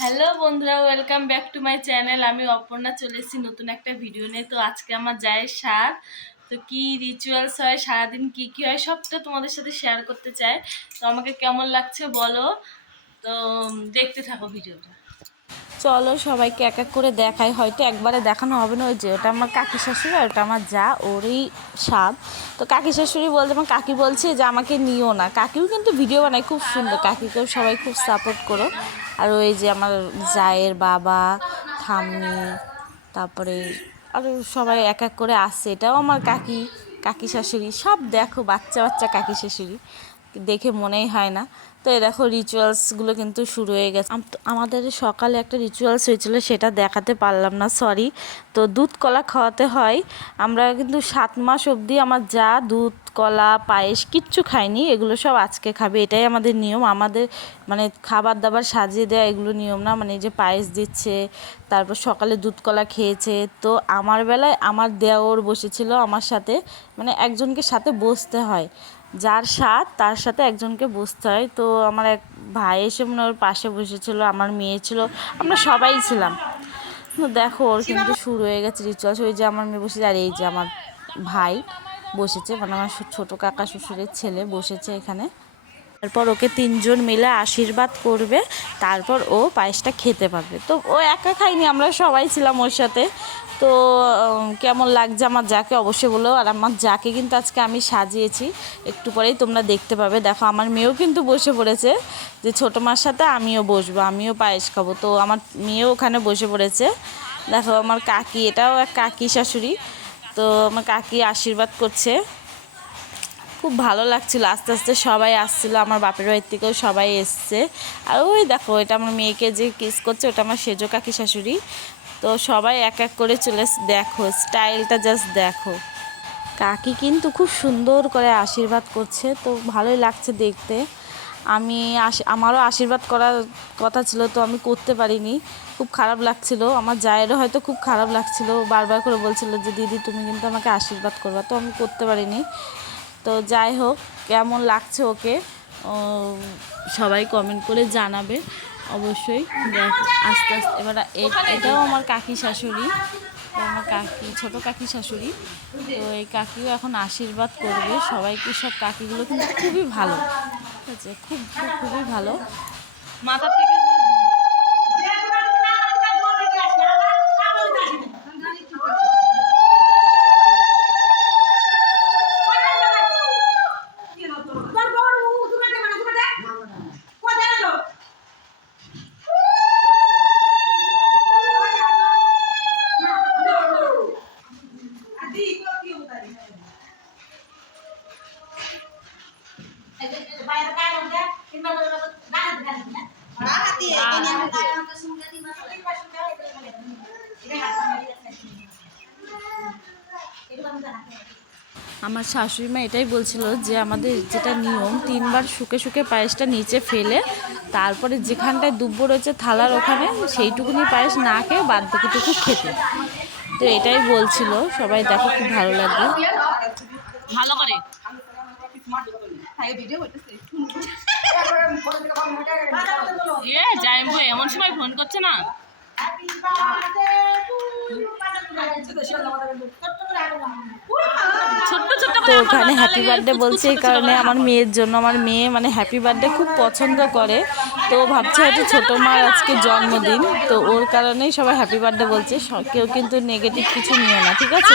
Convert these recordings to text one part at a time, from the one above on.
Hello বন্ধুরা, welcome back to my channel. আমি অপর্ণা, চলে এসেছি নতুন একটা ভিডিও নিয়ে। তো আজকে আমার যায় সাত তো কি রিচুয়ালস হয়, সারাদিন কি কি হয়, সবটা তোমাদের সাথে শেয়ার করতে চাই। তো আমাকে কেমন লাগছে বলো। তো দেখতে থাকো ভিডিওটা। চলো সবাইকে এক এক করে দেখাই। হয়তো একবারে দেখানো হবে না, ওই যে ওটা আমার কাকি শাশুড়ি আর ওটা আমার যা, ওরই স্বাদ। তো কাকি শাশুড়ি বলতে, আমার কাকি বলছে যে আমাকে নিও না। কাকিও কিন্তু ভিডিও বানায়, খুব সুন্দর। কাকিকেও সবাই খুব সাপোর্ট করো। আর ওই যে আমার জায়ের বাবা, ঠাম্মি, তারপরে আর সবাই এক এক করে আসছে এটাও আমার কাকি কাকি শাশুড়ি। সব দেখো, বাচ্চা বাচ্চা কাকি শাশুড়ি। দেখে মনেই হয় না। তো এই দেখো রিচুয়ালসগুলো কিন্তু শুরু হয়ে গেছে। আমাদের সকালে একটা রিচুয়ালস হয়েছিল, সেটা দেখাতে পারলাম না সরি তো দুধ কলা খাওয়াতে হয়। আমরা কিন্তু সাত মাস অবধি আমার যা দুধ, কলা, পায়েস কিচ্ছু খাইনি, এগুলো সব আজকে খাবে। এটাই আমাদের নিয়ম। আমাদের মানে খাবার দাবার সাজিয়ে দেওয়া এগুলো নিয়ম না। মানে যে পায়েস দিচ্ছে, তারপর সকালে দুধ কলা খেয়েছে। তো আমার বেলায় আমার দেওর বসেছিল আমার সাথে। মানে একজনকে সাথে বসতে হয়। যার স্বাদ তার সাথে একজনকে বসতে হয়। তো আমার এক ভাই এসে মনে ওর পাশে বসেছিল, আমার মেয়ে ছিল, আমরা সবাই ছিলাম। দেখো ওর কিন্তু শুরু হয়ে গেছে রিচুয়ালস ওই যে আমার মেয়ে বসেছে আর এই যে আমার ভাই বসেছে মানে আমার ছোটো কাকা শ্বশুরের ছেলে বসেছে এখানে। তারপর ওকে তিনজন মিলে আশীর্বাদ করবে, তারপর ও পায়েসটা খেতে পারবে। তো ও একা খাইনি আমরা সবাই ছিলাম ওর সাথে। তো কেমন লাগছে আমার যাকে অবশ্যই বলো। আর আমার যাকে কিন্তু আজকে আমি সাজিয়েছি, একটু পরেই তোমরা দেখতে পাবে। দেখো, আমার মেয়েও কিন্তু বসে পড়েছে যে ছোটো মার সাথে আমিও বসবো, আমিও পায়েস খাব। তো আমার মেয়েও ওখানে বসে পড়েছে। দেখো, আমার কাকি, এটাও এক কাকি শাশুড়ি। তো আমার কাকি আশীর্বাদ করছে। খুব ভালো লাগছিল, আস্তে আস্তে সবাই আসছিল, আমার বাপের বাড়ির থেকেও সবাই এসছে। আর ওই দেখো, এটা আমার মেয়েকে যে কিস করছে, ওটা আমার সেজো কাকি শাশুড়ি। তো সবাই এক এক করে চলে। দেখো, স্টাইলটা জাস্ট দেখো। কাকি কিন্তু খুব সুন্দর করে আশীর্বাদ করছে, তো ভালোই লাগছে দেখতে। আমি আমারও আশীর্বাদ করার কথা ছিল, তো আমি করতে পারিনি। খুব খারাপ লাগছিল, আমার জায়েরও হয়তো খুব খারাপ লাগছিল বারবার করে বলছিল যে, দিদি, তুমি কিন্তু আমাকে আশীর্বাদ করবা। তো আমি করতে পারিনি। তো যাই হোক, কেমন লাগছে ওকে সবাই কমেন্ট করে জানাবে। অবশ্যই। আস্তে আস্তে, এবার এটাও আমার কাকি শাশুড়ি। আমার কাকি, ছোট কাকি শাশুড়ি। তো এই কাকিও এখন আশীর্বাদ করবে। সবাইকে, সব কাকিগুলো কিন্তু খুবই ভালো। ঠিক আছে খুব, খুবই ভালো। মাথা আমার শাশুড়ি মা এটাই বলছিল যে আমাদের যেটা নিয়ম, তিনবার শুকে শুকে পায়েসটা নিচে ফেলে, তারপরে যেখানটায় দুব্ব রয়েছে থালার ওখানে, সেইটুকুনি পায়েস না খেয়ে বাদ বাকিটুকু খেতে। তো এটাই বলছিল, সবাই দেখো খুব ভালো লাগবে ভালো করে। এমন সময় ফোন করছে না? তো ওখানে হ্যাপি বার্থডে বলছে এই কারণে আমার মেয়ের জন্য আমার মেয়ে মানে হ্যাপি বার্থডে খুব পছন্দ করে। তো ভাবছে হয়তো ছোটো মার আজকে জন্মদিন তো ওর কারণেই সবাই হ্যাপি বার্থডে বলছে। কেউ কিন্তু নেগেটিভ কিছু নিও না ঠিক আছে?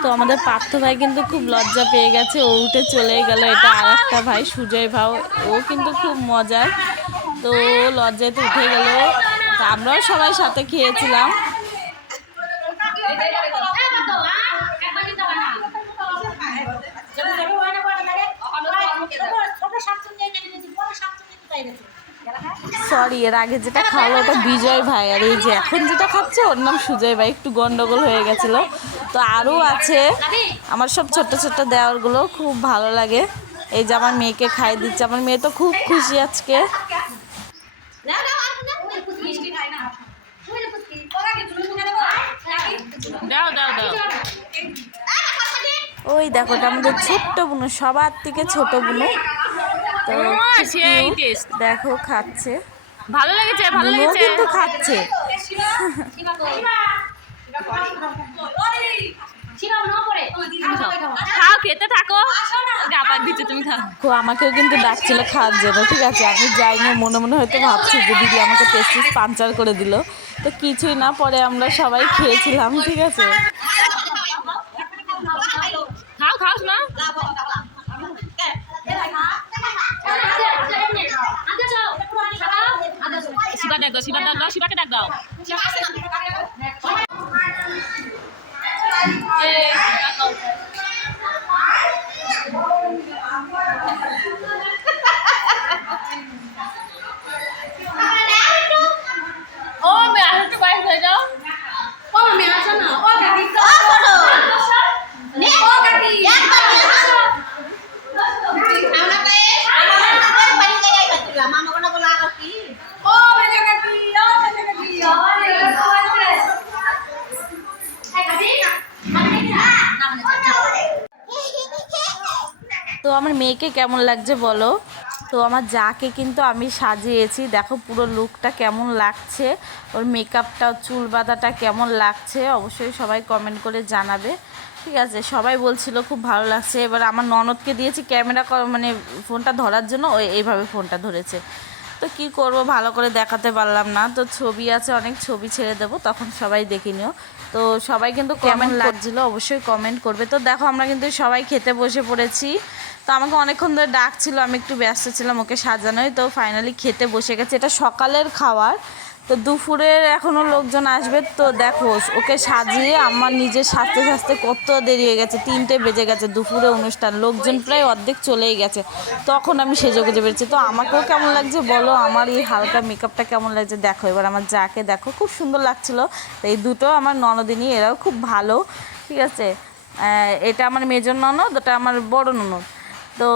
তো আমাদের পার্থ ভাই কিন্তু খুব লজ্জা পেয়ে গেছে ও উঠে চলে গেল এটা আর একটা ভাই সুজয় ভাও ও কিন্তু খুব মজার তো লজ্জায় তো উঠে গেল তো আমরাও সবাই সাথে খেয়েছিলাম সরি এর আগে যেটা খাওয়ালো ওটা বিজয় ভাই। আর এই যে এখন যেটা খাচ্ছে, ওর নাম সুজয় ভাই, একটু গন্ডগোল হয়ে গেছিল। তো আরও আছে আমার সব ছোট্ট ছোট্ট দেওয়ারগুলো খুব ভালো লাগে। এই যে আমার মেয়েকে খাই দিচ্ছে, আমার মেয়ে তো খুব খুশি আজকে। ওই দেখো আমাদের ছোট্ট বুনো, সবার থেকে ছোট বুনো। তো। দেখো খাচ্ছে। ভালো লেগেছে ভালো লেগেছে। কিন্তু খাচ্ছে। খাও খেতে থাকো। তুমি খাও। আমাকেও কিন্তু ডাকছিল খাওয়ার জন্য ঠিক আছে? আমি যাইনি মনে মনে হয়তো ভাবছি যে দিদি আমাকে টেস্টিস পাঞ্চার করে দিল। তো কিছুই না পরে আমরা সবাই খেয়েছিলাম ঠিক আছে? খাও খাও না ডাক দাও শিবা ডাক দাও শিবাকে ডাক দাও এই, ডাক দাও। তো আমার মেয়েকে কেমন লাগছে বলো? তো আমার যাকে কিন্তু আমি সাজিয়েছি, দেখো পুরো লুকটা কেমন লাগছে, ওর মেকআপটা চুল বাঁধাটা কেমন লাগছে, অবশ্যই সবাই কমেন্ট করে জানাবে, ঠিক আছে? সবাই বলছিল খুব ভালো লাগছে। এবার আমার ননদকে দিয়েছি ক্যামেরা মানে ফোনটা ধরার জন্য ওই এইভাবে ফোনটা ধরেছে। তো কি করব ভালো করে দেখাতে পারলাম না। তো ছবি আছে অনেক ছবি ছেড়ে দেব তখন সবাই দেখে নিও। তো সবাই কিন্তু কমেন্ট লাগছিল অবশ্যই কমেন্ট করবে। তো দেখো আমরা কিন্তু সবাই খেতে বসে পড়েছি। তো আমাকে অনেকক্ষণ ধরে ডাকছিল আমি একটু ব্যস্ত ছিলাম ওকে সাজানোই। তো ফাইনালি খেতে বসে গেছে। এটা সকালের খাবার। তো দুপুরের এখনও লোকজন আসবে, তো দেখো ওকে সাজিয়ে আমার নিজের সাজতে সাজতে কত দেরি হয়ে গেছে, তিনটে বেজে গেছে দুপুরে অনুষ্ঠান, লোকজন প্রায় অর্ধেক চলেই গেছে, তখন আমি সেজে গুজে বেরোচ্ছি। তো আমাকেও কেমন লাগছে বলো, আমার এই হালকা মেকআপটা কেমন লাগছে দেখো, এবার আমার যাকে দেখো, খুব সুন্দর লাগছিল, তো এই দুটো আমার ননদিনী, এরাও খুব ভালো, ঠিক আছে? এটা আমার মেজর ননদ, ওটা আমার বড় ননদ, তো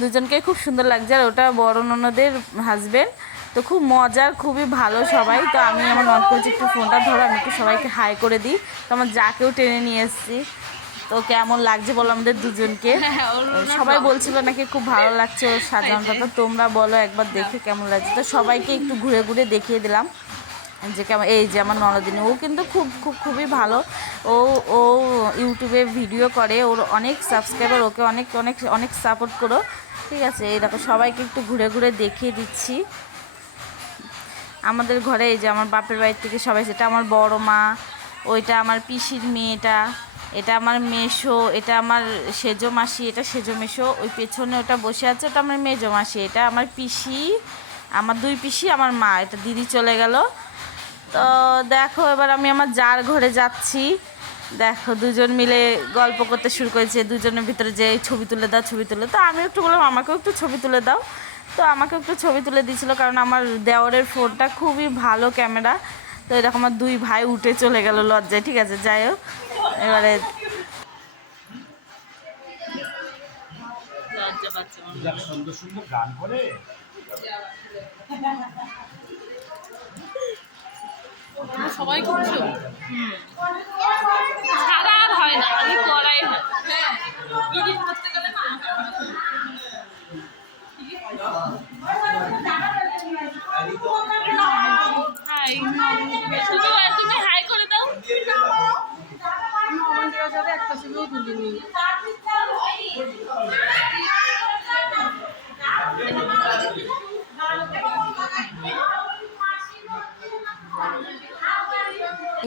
দুজনকে খুব সুন্দর লাগছে, আর ওটা বড় ননদের হাজবেন্ড তো খুব মজার খুবই ভালো সবাই। তো আমি আমার নন করছি একটু ফোনটা ধরো আমি একটু সবাইকে হাই করে দিই। তো আমার যাকেও টেনে নিয়ে এসেছি। তো কেমন লাগছে বলো আমাদের দুজনকে? সবাই বলছিল নাকি খুব ভালো লাগছে ওর সাজানোটা। তো তোমরা বলো একবার দেখে কেমন লাগছে। তো সবাইকে একটু ঘুরে ঘুরে দেখিয়ে দিলাম। যে কেমন এই যে আমার ননদিনী ও কিন্তু খুব খুব খুবই ভালো। ও ও ইউটিউবে ভিডিও করে ওর অনেক সাবস্ক্রাইবার ওকে অনেক অনেক অনেক সাপোর্ট করো। ঠিক আছে? এই দেখো সবাইকে একটু ঘুরে ঘুরে দেখিয়ে দিচ্ছি। আমাদের ঘরে এই যে আমার বাপের বাড়ির থেকে সবাই এটা আমার বড় মা, ওইটা আমার পিসির মেয়েটা, এটা আমার মেশো এটা আমার সেজো মাসি, এটা সেজো মেশো ওই পেছনে ওটা বসে আছে, ওটা আমার মেজো মাসি, এটা আমার পিসি, আমার দুই পিসি, আমার মা, এটা দিদি চলে গেল। তো দেখো, এবার আমি আমার যার ঘরে যাচ্ছি। দেখো, দুজন মিলে গল্প করতে শুরু করেছে, দুজনের ভিতরে যে ছবি তুলে দাও, ছবি তুলে তো আমি একটু বললাম, আমাকেও একটু ছবি তুলে দাও। তো আমাকে একটু ছবি তুলে দিয়েছিলো কারণ আমার দেওরের ফোনটা খুবই ভালো ক্যামেরা। তো এরকম আমার দুই ভাই উঠে চলে গেল লজ্জায় ঠিক আছে? যাই হোক এবারে সুন্দর সুন্দর। গান করে সবাই করছ খারাপ হয় না আমি করাই হয়।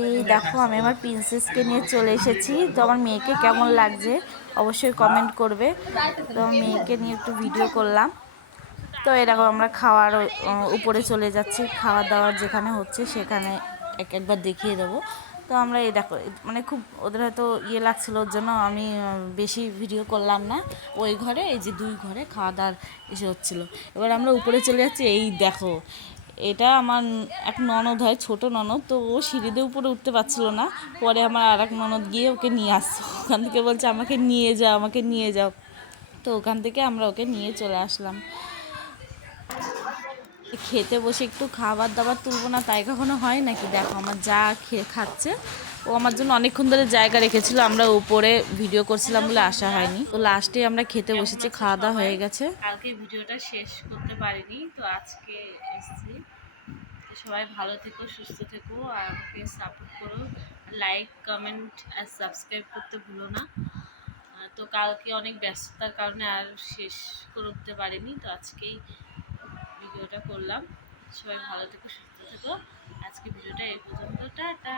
এই দেখো, আমি আমার প্রিন্সেসকে নিয়ে চলে এসেছি। তো আমার মেয়েকে কেমন লাগছে? অবশ্যই কমেন্ট করবে। তো মেয়েকে নিয়ে একটু ভিডিও করলাম। তো এরকম আমরা খাওয়ার উপরে চলে যাচ্ছি। খাওয়া দাওয়ার যেখানে হচ্ছে সেখানে এক একবার দেখিয়ে দেবো। তো আমরা এই দেখো মানে খুব ওদের হয়তো ইয়ে লাগছিল ওর জন্য, আমি বেশি ভিডিও করলাম না। ওই ঘরে, এই যে দুই ঘরে খাওয়া দাওয়ার এসে হচ্ছিল। এবার আমরা উপরে চলে যাচ্ছি, এই দেখো। এটা আমার এক ননদ হয়, ছোট ননদ, তো ও সিঁড়িতে উপরে উঠতে পারছিল না। পরে আমার আর এক ননদ গিয়ে ওকে নিয়ে আসছে। ওখান থেকে বলছে, আমাকে নিয়ে যাও, আমাকে নিয়ে যাও। তো ওখান থেকে আমরা ওকে নিয়ে চলে আসলাম। খেতে বসে একটু খাবার দাবার তুলবো না তাই কখনো হয় নাকি? দেখো আমার যা খেয়ে খাচ্ছে। ও আমার জন্য অনেকক্ষণ ধরে জায়গা রেখেছিল আমরা উপরে ভিডিও করছিলাম বলে আসা হয়নি। তো লাস্টে আমরা খেতে বসেছি খাওয়া দাওয়া হয়ে গেছে। কালকে ভিডিওটা শেষ করতে পারিনি তো আজকে এসেছি। তো সবাই ভালো থেকো সুস্থ থেকো আর আমাকে সাপোর্ট করো। লাইক কমেন্ট আর সাবস্ক্রাইব করতে ভুলো না। তো কালকে অনেক ব্যস্ততার কারণে আর শেষ করে উঠতে পারিনি তো আজকেই ভিডিওটা করলাম। সবাই ভালো থেকো সুস্থ থেকো। আজকে ভিডিওটা এই পর্যন্ত টাটা।